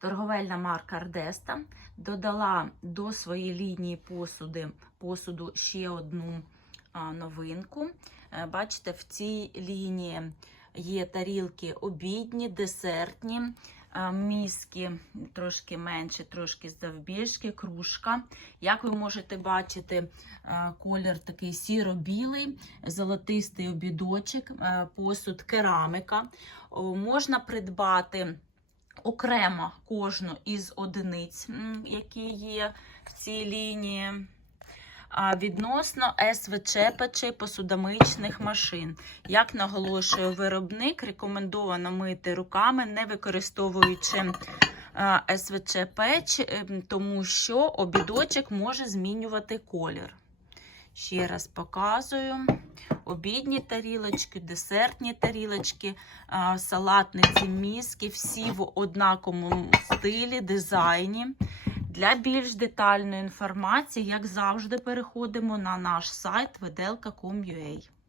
торговельна марка Ардеста додала до своєї лінії посуди, посуду ще одну новинку. Е, Бачите, в цій лінії є тарілки обідні, десертні, а, міски трошки менше, трошки завбільшки, кружка. Як ви можете бачити, колір такий сіро-білий, золотистий обідочок, посуд керамика. Можна придбати окремо кожну із одиниць, які є в цій лінії. Відносно СВЧ печей посудомичних машин. Як наголошує виробник, рекомендовано мити руками, не використовуючи СВЧ печ, ем, тому що обідочок може змінювати колір. Ще раз показую. Обідні тарілочки, десертні тарілочки, салатниці, мізки, всі в однаковому стилі, дизайні. Для більш детальної інформації, як завжди, переходимо на наш сайт vedelka.com.ua.